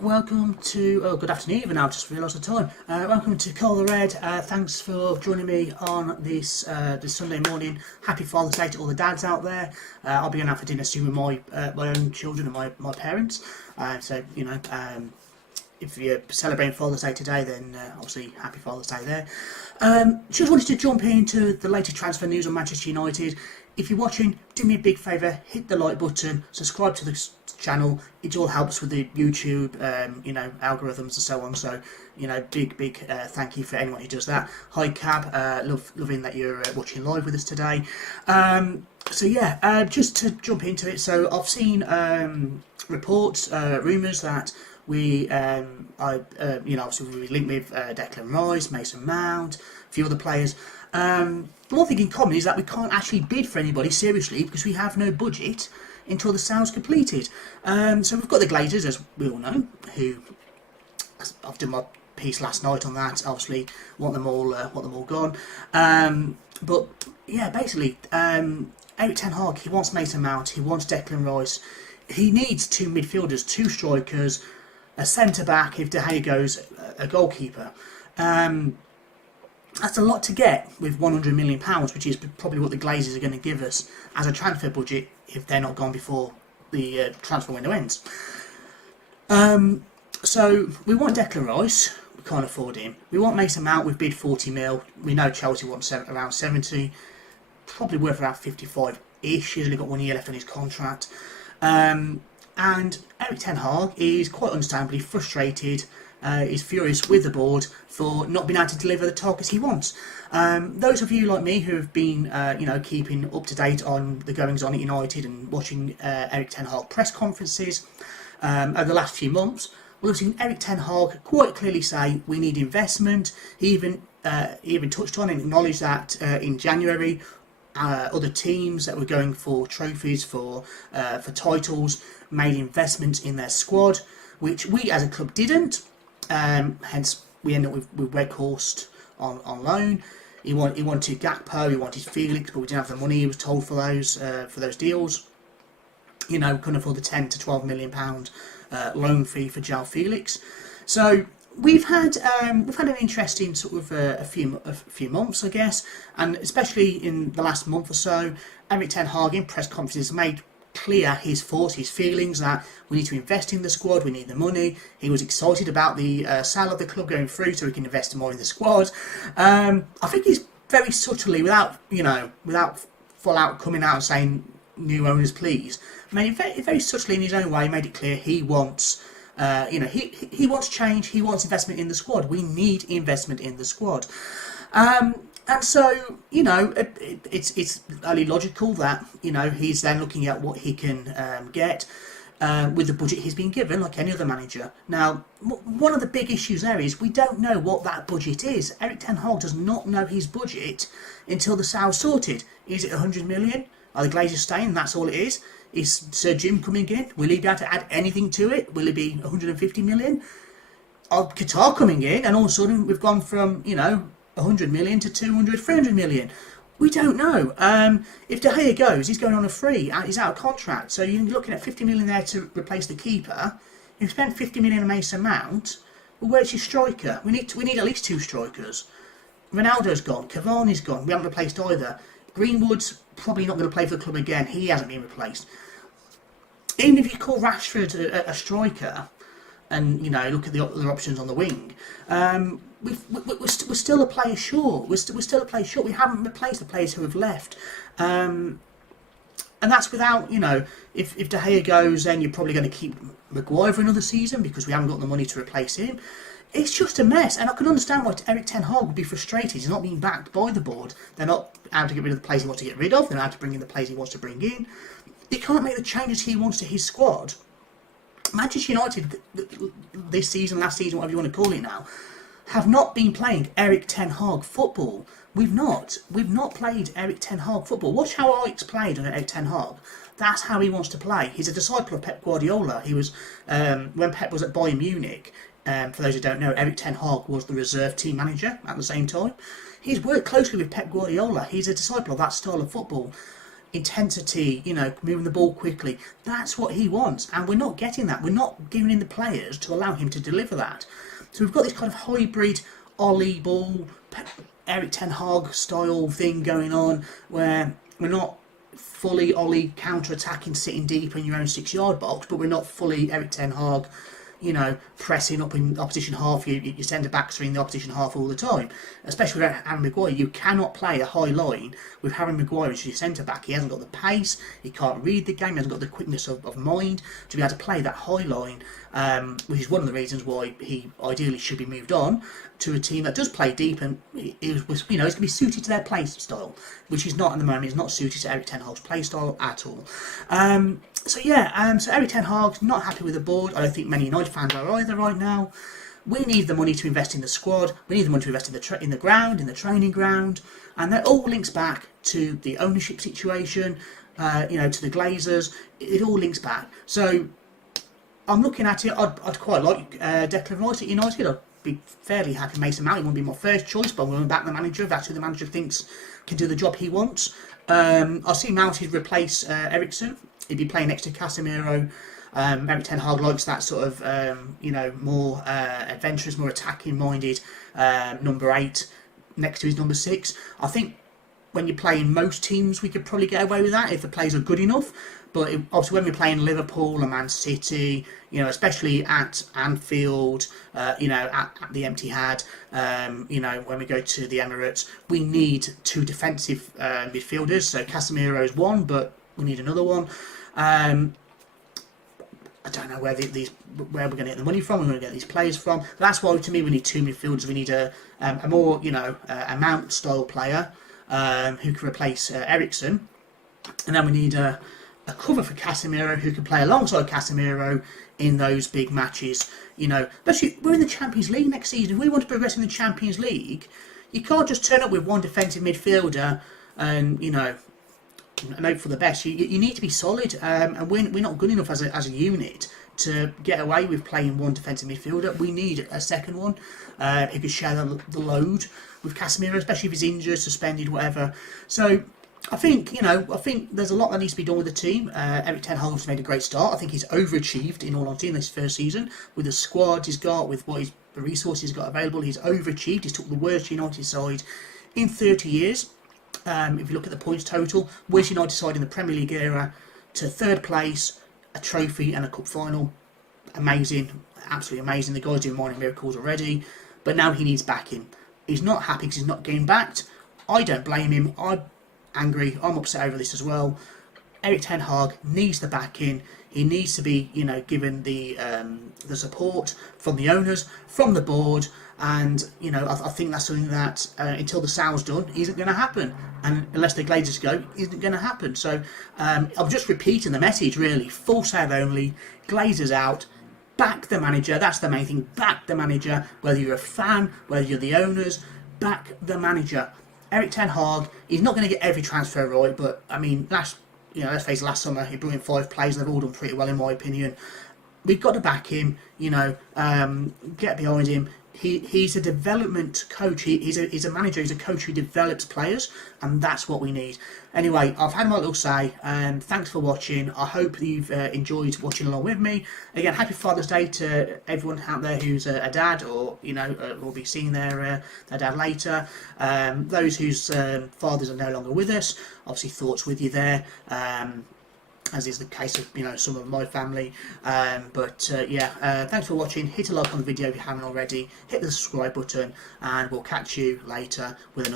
welcome to, good afternoon even now, I've just realised the time. Welcome to Call the Red. Thanks for joining me on this Sunday morning. Happy Father's Day to all the dads out there. I'll be going out for dinner soon with my own children and my parents. So, you know, if you're celebrating Father's Day today, then obviously happy Father's Day there. Just wanted to jump into the latest transfer news on Manchester United. If you're watching, do me a big favour, hit the like button, subscribe to the channel. It all helps with the YouTube, algorithms and so on. So, big thank you for anyone who does that. Hi Cab, loving that you're watching live with us today. Just to jump into it. So I've seen reports, rumours that we, obviously we linked with Declan Rice, Mason Mount, a few other players. The one thing in common is that we can't actually bid for anybody seriously because we have no budget until the sale's completed. So we've got the Glazers, as we all know, who I've done my piece last night on that. Obviously, want them all gone. But yeah, basically, Erik Ten Hag, he wants Mason Mount, he wants Declan Rice. He needs two midfielders, two strikers, a centre back if De Gea goes, a goalkeeper. That's a lot to get with £100 million, which is probably what the Glazers are going to give us as a transfer budget if they're not gone before the transfer window ends. So we want Declan Rice, we can't afford him. We want Mason Mount, we've bid 40 mil. We know Chelsea want around 70, probably worth around 55-ish. He's only got 1 year left on his contract. And Erik Ten Hag is quite understandably frustrated. Is furious with the board for not being able to deliver the targets he wants. Those of you like me who have been, keeping up to date on the goings on at United and watching Erik Ten Hag press conferences over the last few months, will have seen Erik Ten Hag quite clearly say we need investment. He even touched on and acknowledged that in January, other teams that were going for trophies, for titles, made investments in their squad, which we as a club didn't. Hence, we end up with Weghorst on loan. He wanted Gakpo, he wanted Felix, but we didn't have the money. He was told for those deals. We couldn't afford the £10 to £12 million loan fee for João Felix. So we've had an interesting sort of a few months, I guess, and especially in the last month or so, Erik Ten Hag in press conferences made clear his thoughts, his feelings that we need to invest in the squad, we need the money. He was excited about the sale of the club going through so we can invest more in the squad. I think he's very subtly, without full out coming out and saying new owners please, very subtly in his own way made it clear he wants he wants change, he wants investment in the squad. We need investment in the squad. And so, it's only logical that, he's then looking at what he can get with the budget he's been given, like any other manager. Now, one of the big issues there is we don't know what that budget is. Erik Ten Hag does not know his budget until the sale's sorted. Is it 100 million? Are the Glazers staying? That's all it is. Is Sir Jim coming in? Will he be able to add anything to it? Will it be 150 million? Are Qatar coming in? And all of a sudden, we've gone from, 100 million to 200, 300 million. We don't know. If De Gea goes, he's going on a free. He's out of contract. So you're looking at 50 million there to replace the keeper. You've spent 50 million on Mason Mount. Well, where's your striker? We need at least two strikers. Ronaldo's gone. Cavani's gone. We haven't replaced either. Greenwood's probably not going to play for the club again. He hasn't been replaced. Even if you call Rashford a striker, and look at the other options on the wing, we're still a player short. We're still a player short. We haven't replaced the players who have left, and that's without if De Gea goes, then you're probably going to keep Maguire for another season because we haven't got the money to replace him. It's just a mess, and I can understand why Erik Ten Hag would be frustrated. He's not being backed by the board. They're not able to get rid of the players he wants to get rid of. They're not able to bring in the players he wants to bring in. He can't make the changes he wants to his squad. Manchester United this season, last season, whatever you want to call it now, have not been playing Erik Ten Hag football. We've not played Erik Ten Hag football. Watch how Ajax played under Erik Ten Hag. That's how he wants to play. He's a disciple of Pep Guardiola. He was when Pep was at Bayern Munich. For those who don't know, Erik Ten Hag was the reserve team manager at the same time. He's worked closely with Pep Guardiola. He's a disciple of that style of football. intensity, you know, moving the ball quickly. That's what he wants, and we're not getting that. We're not giving him the players to allow him to deliver that. So we've got this kind of hybrid Ollie ball, Erik Ten Hag style thing going on, where we're not fully Ollie counter-attacking, sitting deep in your own 6-yard box, but we're not fully Erik Ten Hag, you know, pressing up in opposition half. Your centre backs are in the opposition half all the time. Especially with Harry Maguire, you cannot play a high line with Harry Maguire as your centre back. He hasn't got the pace, he can't read the game, he hasn't got the quickness of mind to be able to play that high line, which is one of the reasons why he ideally should be moved on to a team that does play deep and was, you know, is going to be suited to their play style, which he's not at the moment. He's not suited to Erik Ten Hag's play style at all. So Erik Ten Hag's not happy with the board. I don't think many United fans are either right now. We need the money to invest in the squad. We need the money to invest in the ground, in the training ground, and that all links back to the ownership situation. You know, to the Glazers. It all links back. So I'm looking at it. I'd quite like Declan Rice at United. I'd be fairly happy Mason Mount. He wouldn't be my first choice, but I'm going to back the manager if that's who the manager thinks can do the job he wants. I'll see Mount replace Eriksen. He'd be playing next to Casemiro. Erik Ten Hag likes that sort of, you know, more adventurous, more attacking-minded number 8 next to his number 6. I think when you're playing most teams, we could probably get away with that if the players are good enough. But obviously, when we're playing Liverpool and Man City, you know, especially at Anfield, you know, at the Etihad, you know, when we go to the Emirates, we need 2 defensive midfielders. So Casemiro is one, but we need another one. I don't know where we're going to get the money from. We're going to get these players from. That's why, to me, we need 2 midfielders. We need a more, you know, a Mount style player who can replace Eriksen, and then we need a cover for Casemiro who can play alongside Casemiro in those big matches. You know, especially we're in the Champions League next season. If we want to progress in the Champions League, you can't just turn up with one defensive midfielder and, you know, and hope for the best. You need to be solid, and we're not good enough as a unit to get away with playing one defensive midfielder. We need a second one who could share the load with Casemiro, especially if he's injured, suspended, whatever. So I think, you know, there's a lot that needs to be done with the team. Erik Ten Hag has made a great start. I think he's overachieved, in all honesty, in this first season with the squad he's got, with the resources he's got available. He's overachieved. He's took the worst United side in 30 years. If you look at the points total, worst United side in the Premier League era to 3rd place, a trophy and a cup final. Amazing, absolutely amazing. The guy's doing minor miracles already, but now he needs backing. He's not happy because he's not getting backed. I don't blame him. I'm angry. I'm upset over this as well. Erik Ten Hag needs the backing. He needs to be, you know, given the support from the owners, from the board, and, you know, I think that's something that until the sale's done isn't going to happen, and unless the Glazers go, isn't going to happen. So I'm just repeating the message really: full sale only, Glazers out. Back the manager. That's the main thing. Back the manager. Whether you're a fan, whether you're the owners, back the manager. Erik Ten Hag, he's not going to get every transfer right, but I mean, let's face it, last summer he brought in 5 players and they've all done pretty well in my opinion. We've got to back him, you know, get behind him. He's a development coach. He's a manager. He's a coach who develops players, and that's what we need. Anyway, I've had my little say, and thanks for watching. I hope you've enjoyed watching along with me. Again, happy Father's Day to everyone out there who's a dad, or, you know, will be seeing their dad later. Those whose fathers are no longer with us, obviously thoughts with you there. As is the case of, you know, some of my family. Thanks for watching. Hit a like on the video if you haven't already. Hit the subscribe button, and we'll catch you later with another